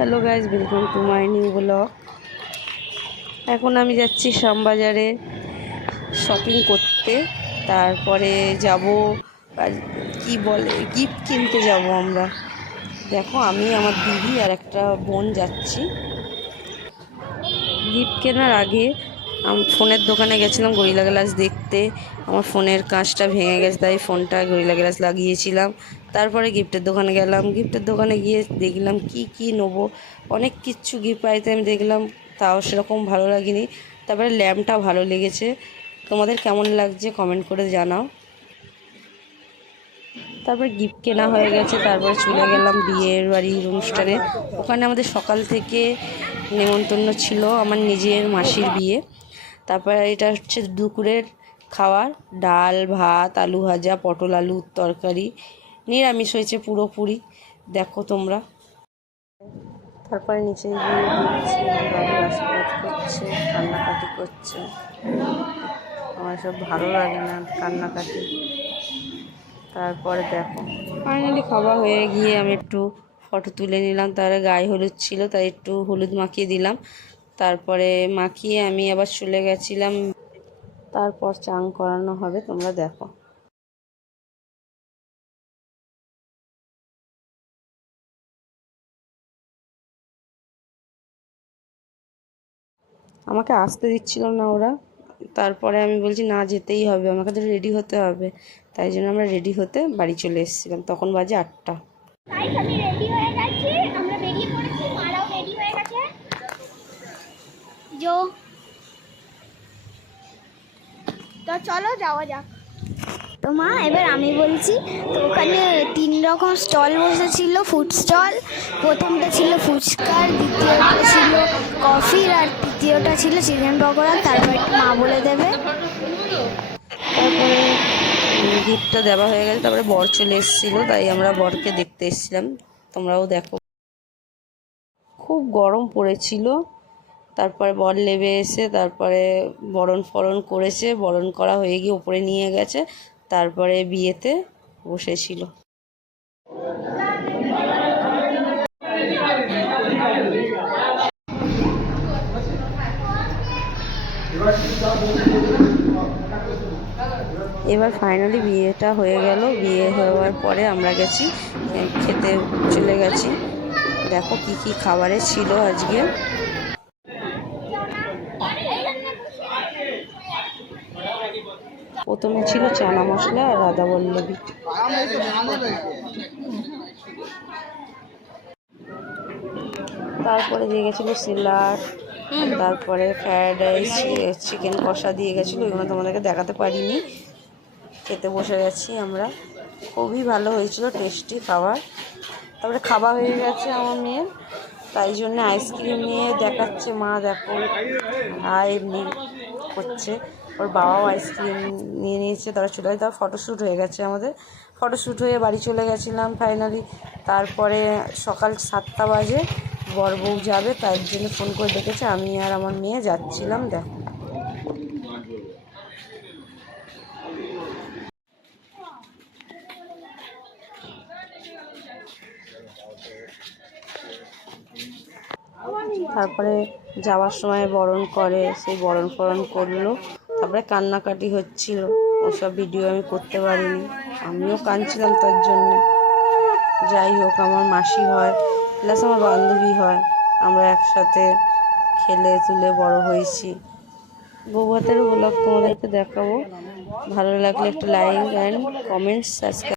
Hello guys, welcome to my new blog. এখন আমি যাচ্ছি শ্যামবাজারে শপিং করতে। তারপরে যাব আর কি বলে গিফট কিনতে যাব আমরা। দেখো, আমি আমার দিদি আর একটা বোন যাচ্ছি। গিফট কেনার আগে আমি ফোনের দোকানে গেছিলাম গরিলা গ্লাস দেখতে। আমার ফোনের কাঁচটা ভেঙে গেছে, তাই ফোনটা গরিলা গ্লাস লাগিয়েছিলাম। তারপরে গিফটের দোকানে গেলাম। গিফটের দোকানে গিয়ে দেখলাম কি নেবো, অনেক কিছু গিফট আইটেম দেখলাম, তাও সেরকম ভালো লাগেনি। তারপরে ল্যাম্পটা ভালো লেগেছে। তোমাদের কেমন লাগছে কমেন্ট করে জানাও। তারপরে গিফট কেনা হয়ে গেছে, তারপরে চলে গেলাম বিয়ের বাড়ির অনুষ্ঠানে। ওখানে আমাদের সকাল থেকে নেমন্তন্ন ছিল, আমার নিজের মাসির বিয়ে। তারপরে এটা হচ্ছে দুপুরের খাবার, ডাল ভাত আলু ভাজা পটল আলুর তরকারি, নিরামিষ হয়েছে পুরোপুরি। দেখো তোমরা। তারপরে নিচে গিয়ে দেখছি দাদু আশীর্বাদ করছে, কান্নাকাটি করছে। আমার সব ভালো লাগে না কান্নাকাটি। তারপরে দেখো ফাইনালি খাওয়া হয়ে গিয়ে আমি একটু ফটো তুলে নিলাম। তার গায়ে হলুদ ছিল, তাই একটু হলুদ মাখিয়ে দিলাম। তারপরে মাখিয়ে আমি আবার চলে গেছিলাম। তারপর চান করানো হবে, তোমরা দেখো। আমাকে আসতে দিচ্ছিল না ওরা। তারপরে আমি বলছি না, যেতেই হবে, আমাকে তো রেডি হতে হবে। তাই জন্য আমরা রেডি হতে বাড়ি চলে এসেছিলাম। তখন বাজে 8টা। আমি রেডি হয়ে গেছি, আমরা বেরিয়ে পড়েছি, মারাও রেডি হয়ে গেছে। তো চলো যাওয়া যাক। তো মা, এবার আমি বলছি। তো ওখানে 3 রকম স্টল বসেছিল, ফুড স্টল। প্রথমটা ছিল ফুচকার, দ্বিতীয়টা ছিল কফির, আর তৃতীয়টা ছিল চিকেন পকোড়া। তারপর মা বলে দেবে। তারপরে গিফটটা দেওয়া হয়ে গেছে। তারপরে বর চলে এসেছিলো, তাই আমরা বরকে দেখতে এসেছিলাম। তোমরাও দেখো। খুব গরম পড়েছিল। তারপরে বর নেমে এসে তারপরে বরণ ফরণ করেছে, বরণ করা হয়ে গিয়ে উপরে নিয়ে গেছে। তারপরে বিয়েতে বসেছিল। এবার ফাইনালি বিয়েটা হয়ে গেল। বিয়ে হওয়ার পরে আমরা গেছি খেতে, চলে গেছি। দেখো কি কি খাবারে ছিল আজকে। প্রথমে ছিল চানা মশলা আর রাধা বল্লভী। তারপরে দিয়ে গেছিলো স্যালাড, তারপরে ফ্রায়েড রাইস, চিকেন কষা দিয়ে গেছিলো। এগুলো তোমাদেরকে দেখাতে পারিনি। খেতে বসে গেছি আমরা। খুবই ভালো হয়েছিল, টেস্টি খাবার। তারপরে খাওয়া হয়ে গেছে আমার মেয়ের, তাই জন্য আইসক্রিম নিয়ে দেখাচ্ছে মা, দেখো এমনি করছে। ওর বাবাও আইসক্রিম নিয়ে নিয়েছে, তারা চলে গেছে। তার ফটোশ্যুট হয়ে গেছে আমাদের। ফটোশ্যুট হয়ে বাড়ি চলে গেছিলাম ফাইনালি। তারপরে সকাল 7টা বাজে বর বউ যাবে, তার জন্য ফোন করে ডেকেছে। আমি আর আমার মেয়ে যাচ্ছিলাম। দেখো তারপরে যাওয়ার সময় বরণ করে, সেই বরণ ফরণ করলো। তারপরে কান্নাকাটি হচ্ছিল, ওসব ভিডিও আমি করতে পারিনি। আমিও কাঁদছিলাম তার জন্যে। যাই হোক, আমার মাসি হয় প্লাস আমার বান্ধবী হয়, আমরা একসাথে খেলে তুলে বড় হয়েছি। বৌভাতের ব্লগ তোমাদেরকে দেখাবো। ভালো লাগলে একটা লাইক অ্যান্ড কমেন্টস সাবস্ক্রাইব।